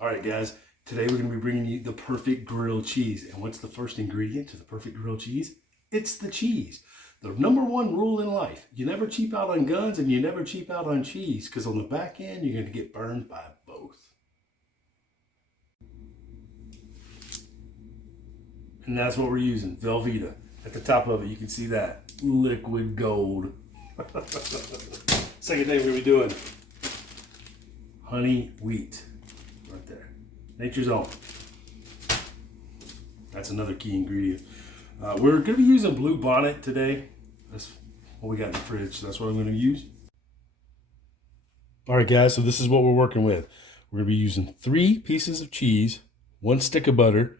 All right, guys, today we're going to be bringing you the perfect grilled cheese. And what's the first ingredient to the perfect grilled cheese? It's the cheese. The number one rule in life, you never cheap out on guns and you never cheap out on cheese, because on the back end, you're going to get burned by both. And that's what we're using, Velveeta. At the top of it, you can see that, liquid gold. Second thing we're going to be doing, honey wheat. Right there. Nature's own. That's another key ingredient. We're going to be using Blue Bonnet today. That's what we got in the fridge. So that's what I'm going to use. All right, guys. So this is what we're working with. We're going to be using 3 pieces of cheese, 1 stick of butter,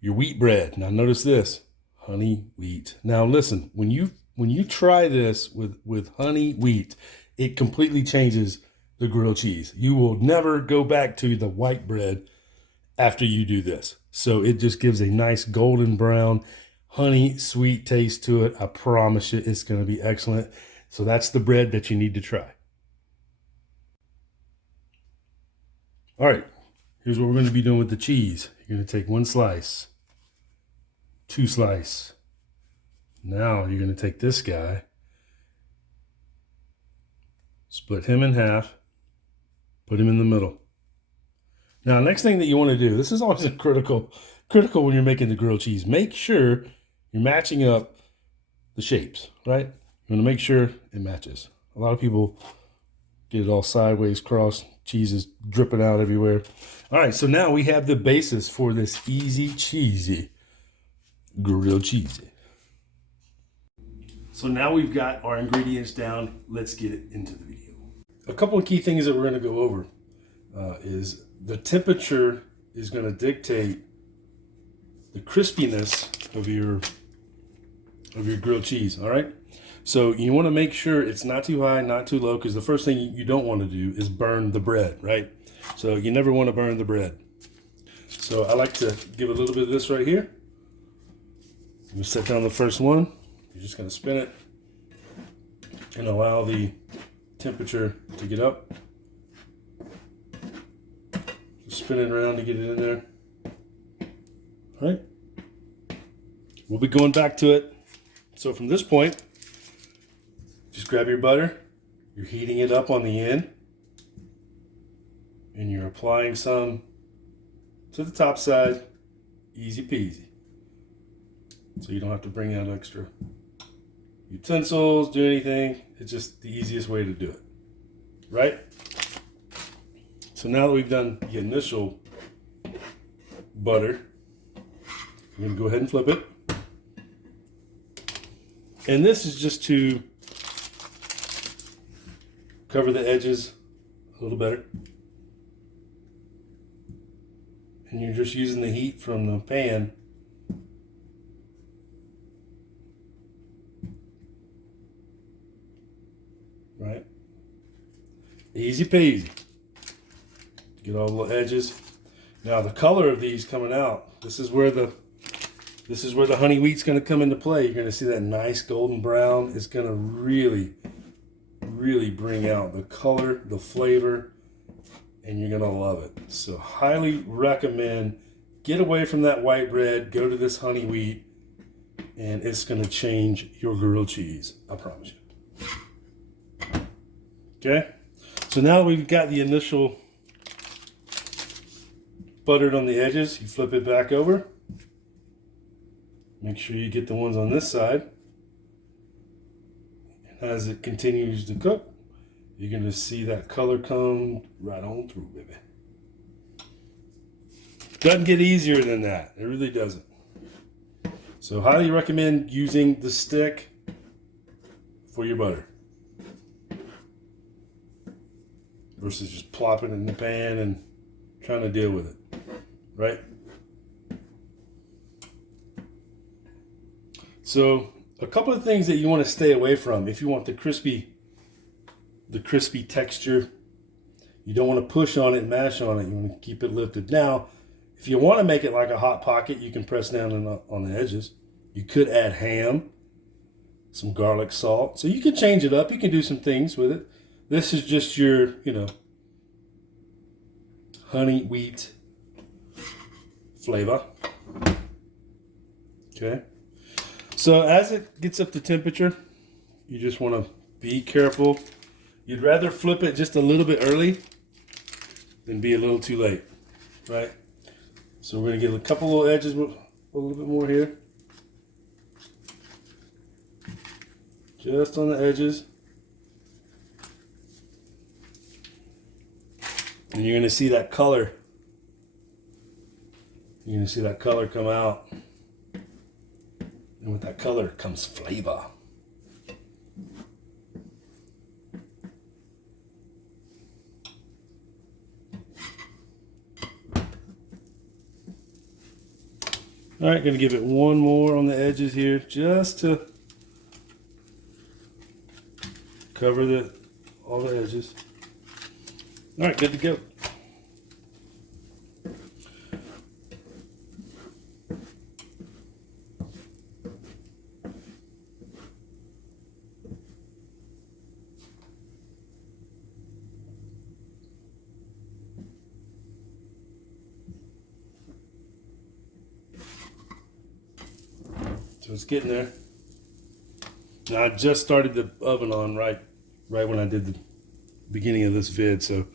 your wheat bread. Now notice this, honey wheat. Now listen, when you try this with honey wheat, it completely changes the grilled cheese. You will never go back to the white bread after you do this. So it just gives a nice golden brown, honey sweet taste to it. I promise you it's going to be excellent. So that's the bread that you need to try. All right, here's what we're going to be doing with the cheese. You're going to take 1 slice, 2 slices. Now you're going to take this guy, split him in half, put him in the middle. Now, next thing that you want to do, this is always a critical when you're making the grilled cheese. Make sure you're matching up the shapes, right? You want to make sure it matches. A lot of people get it all sideways, cross, cheese is dripping out everywhere. All right, so now we have the basis for this easy cheesy grilled cheesy. So now we've got our ingredients down. Let's get it into the video. A couple of key things that we're going to go over is the temperature is going to dictate the crispiness of your grilled cheese. All right. So you want to make sure it's not too high, not too low, because the first thing you don't want to do is burn the bread, right? So you never want to burn the bread. So I like to give a little bit of this right here. You set down the first one. You're just going to spin it and allow the temperature to get up. Just spin it around to get it in there. All right. We'll be going back to it. So from this point, just grab your butter. You're heating it up on the end. And you're applying some to the top side. Easy peasy. So you don't have to bring out extra utensils, do anything. It's just the easiest way to do it, right? So now that we've done the initial butter, I'm gonna go ahead and flip it. And this is just to cover the edges a little better. And you're just using the heat from the pan right? Easy peasy. Get all the little edges. Now the color of these coming out, this is where the honey wheat's going to come into play. You're going to see that nice golden brown. It's going to really bring out the color, the flavor, and you're going to love it. So highly recommend, get away from that white bread, go to this honey wheat, and it's going to change your grilled cheese. I promise you. Okay, so now we've got the initial buttered on the edges. You flip it back over. Make sure you get the ones on this side. And as it continues to cook, you're going to see that color come right on through, baby. Doesn't get easier than that. It really doesn't. So highly recommend using the stick for your butter versus just plopping it in the pan and trying to deal with it, right? So a couple of things that you want to stay away from if you want the crispy texture. You don't want to push on it and mash on it. You want to keep it lifted. Now, if you want to make it like a hot pocket, you can press down on the edges. You could add ham, some garlic salt. So you can change it up. You can do some things with it. This is just your, honey wheat flavor. Okay. So as it gets up to temperature, you just want to be careful. You'd rather flip it just a little bit early than be a little too late, right? So we're going to get a couple little edges, a little bit more here. Just on the edges. And you're going to see that color. You're going to see that color come out. And with that color comes flavor. All right, going to give it one more on the edges here just to cover all the edges. All right, good to go. So it's getting there. Now I just started the oven on right when I did the beginning of this vid. So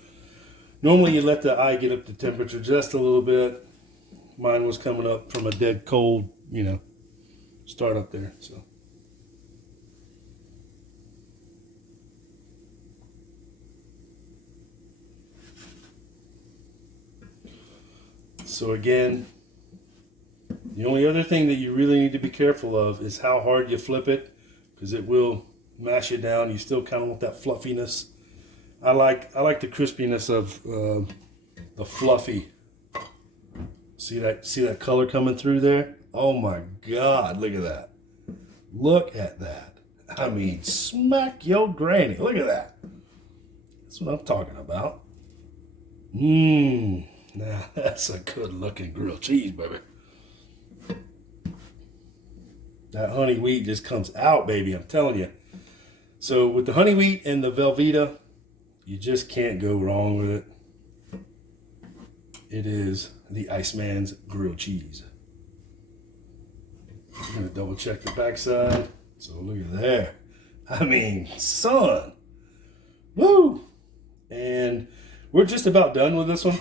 normally you let the eye get up to temperature just a little bit. Mine was coming up from a dead cold, start up there. So again, the only other thing that you really need to be careful of is how hard you flip it, because it will mash it down. You still kind of want that fluffiness. I like the crispiness of the fluffy. See that color coming through there? Oh my God, look at that. Look at that. I mean, smack your granny. Look at that. That's what I'm talking about. Now that's a good looking grilled cheese, baby. That honey wheat just comes out, baby, I'm telling you. So with the honey wheat and the Velveeta, you just can't go wrong with it. It is the Iceman's grilled cheese. I'm gonna double check the backside. So look at there. I mean, son. Woo! And we're just about done with this one.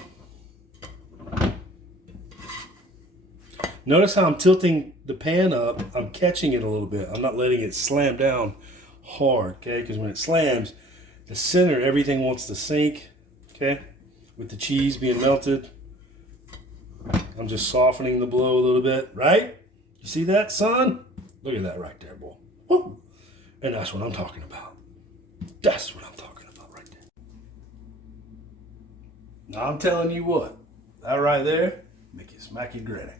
Notice how I'm tilting the pan up. I'm catching it a little bit. I'm not letting it slam down hard, okay? Because when it slams, the center, everything wants to sink, okay? With the cheese being melted. I'm just softening the blow a little bit, right? You see that, son? Look at that right there, boy. Woo! And that's what I'm talking about. That's what I'm talking about right there. Now I'm telling you what, that right there, make you smack your granny.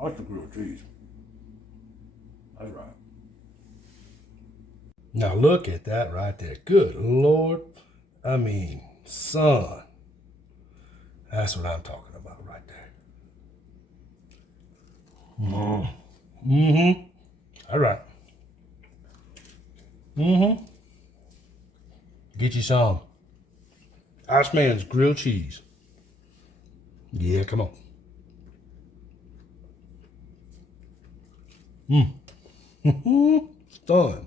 That's the grilled cheese. That's right. Now look at that right there. Good Lord. I mean, son. That's what I'm talking about right there. All right. Get you some Iceman's grilled cheese. Yeah, come on. Done.